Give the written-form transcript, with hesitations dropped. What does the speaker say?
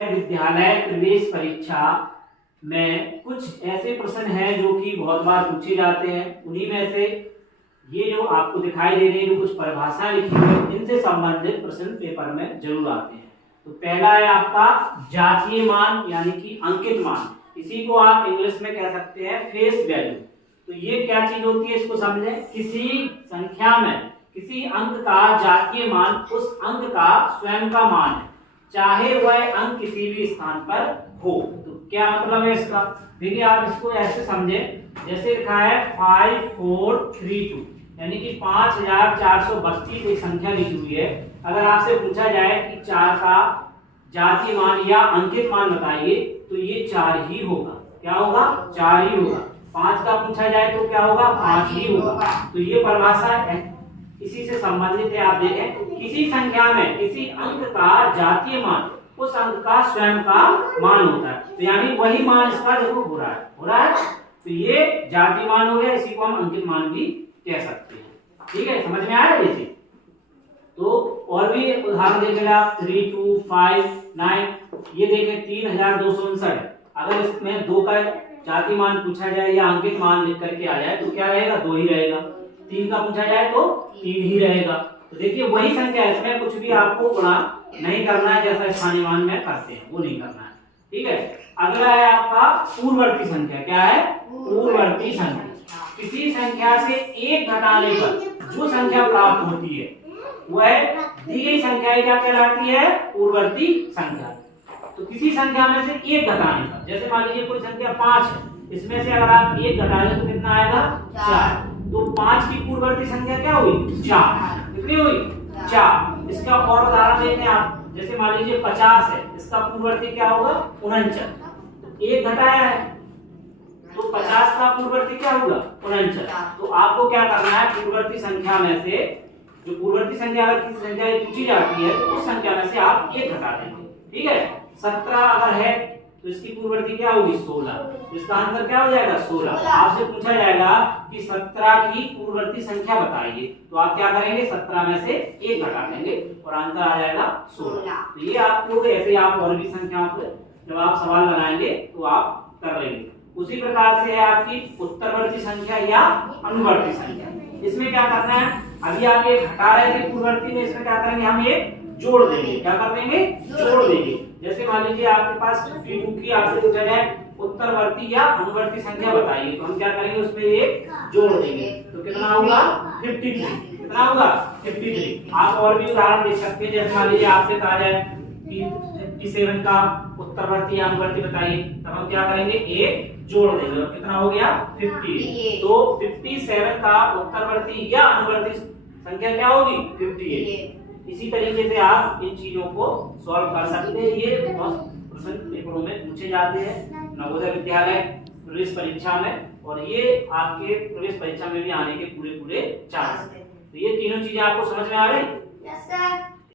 विद्यालय प्रवेश परीक्षा में कुछ ऐसे प्रश्न हैं जो कि बहुत बार पूछे जाते हैं। उन्हीं में से ये जो आपको दिखाई दे रहे हैं, जो कुछ परिभाषाएं लिखी हुई है, इनसे संबंधित प्रश्न पेपर में जरूर आते हैं। तो पहला है आपका जातीय मान यानी कि अंकित मान। इसी को आप इंग्लिश में कह सकते हैं फेस वैल्यू। तो ये क्या चीज होती है, इसको समझें। किसी संख्या में किसी अंक का जातीय मान उस अंक का स्वयं का मान है, चाहे वह अंक किसी भी स्थान पर हो। तो क्या मतलब है इसका? देखिए आप इसको ऐसे समझें, जैसे लिखा है 5432 यानी कि 5432 एक संख्या लिखी हुई है। अगर आपसे पूछा जाए कि 4 का जातीय मान या अंकित मान बताइए, तो ये 4 ही होगा। क्या होगा? 4 ही होगा। 5 का पूछा जाए तो क्या होगा? 5 ही होगा। तो ये परिभाषा इसी से संबंधित है। आप देखें, किसी संख्या में किसी अंक का जातीय मान उस अंक का स्वयं का मान होता है। तो यानी वही मान इसका देखो हो रहा है। तो ये जातीय मान हो गया, इसी को हम अंकित मान भी कह सकते हैं। ठीक है, समझ में आ रहा है इसे? तो और भी उदाहरण देखेंगे आप 3259, ये देखें 3259। अगर इसमें 2 का जातीय मान पूछा जाए या अंकित मान लिख करके आ जाए तो क्या रहेगा? 2 ही रहेगा। 3 का पूछा जाए तो 3 ही रहेगा। तो देखिए वही संख्या, इसमें कुछ भी आपको गुणा नहीं करना है जैसा स्थानीय मान में करते हैं, वो नहीं करना है। ठीक है, अगला है आपका पूर्ववर्ती संख्या। क्या है? पूर्ववर्ती संख्या। किसी संख्या से 1 घटाने पर जो संख्या प्राप्त होती है वह दी गई संख्या क्या कहलाती है? पूर्ववर्ती संख्या। तो किसी संख्या में से 1 घटाने पर, जैसे मान लीजिए कोई संख्या 5 है, इसमें से अगर आप 1 घटा दें तो कितना आएगा? 4। तो 5 की पूर्ववर्ती संख्या क्या हुई? 4। कितनी हुई? 4। इसका और उदाहरण देखते हैं आप, जैसे मान लीजिए 50 है, इसका पूर्ववर्ती क्या होगा? 49। 1 घटाया है तो 50 का पूर्ववर्ती क्या होगा? 49। तो आपको क्या करना है, पूर्ववर्ती संख्या में से जो पूर्ववर्ती संख्या अगर किसी संख्या पूछी जाती है तो उस संख्या में से आप 1 घटा देंगे। ठीक है, 17 अगर है तो इसकी पूर्ववर्ती क्या होगी? 16। इसका आंसर क्या हो जाएगा? 16। आपसे पूछा जाएगा कि 17 की पूर्ववर्ती संख्या बताइए, तो आप क्या करेंगे? 17 में से 1 घटा देंगे और आंसर आ जाएगा 16। तो ये आप लोग ऐसे आप और भी संख्याओं को जब आप सवाल लगाएंगे तो आप कर लेंगे। उसी प्रकार से है आपकी उत्तरवर्ती संख्या या अनुवर्ती संख्या। इसमें क्या करना है, अभी आप ये घटा रहे थे पूर्ववर्ती में, इसमें क्या करेंगे? हम एक जोड़ देंगे। क्या कर देंगे? जोड़ देंगे। जैसे मान लीजिए आपके पास 52 की आपसे पूछा जाए उत्तरवर्ती या अनुवर्ती संख्या बताइए, तो हम क्या करेंगे? उसमें एक जोड़ देंगे। तो कितना होगा? 53। कितना होगा? 53। आप और भी उदाहरण देख सकते हैं, जैसे मान लीजिए आपसे कहा जाए 57 का उत्तरवर्ती या अनुवर्ती बताइए, तब हम क्या करेंगे? एक जोड़ देंगे और कितना हो गया? 50। तो 57 का उत्तरवर्ती या अनुवर्ती संख्या क्या होगी? 58। इसी तरीके से आप इन चीजों को सॉल्व कर सकते हैं। ये बहुत प्रश्न पेपरों में पूछे जाते हैं नवोदय विद्यालय प्रवेश परीक्षा में, और ये आपके प्रवेश परीक्षा में भी आने के पूरे चांस हैं। तो ये तीनों चीजें आपको समझ में आ रही? Yes sir.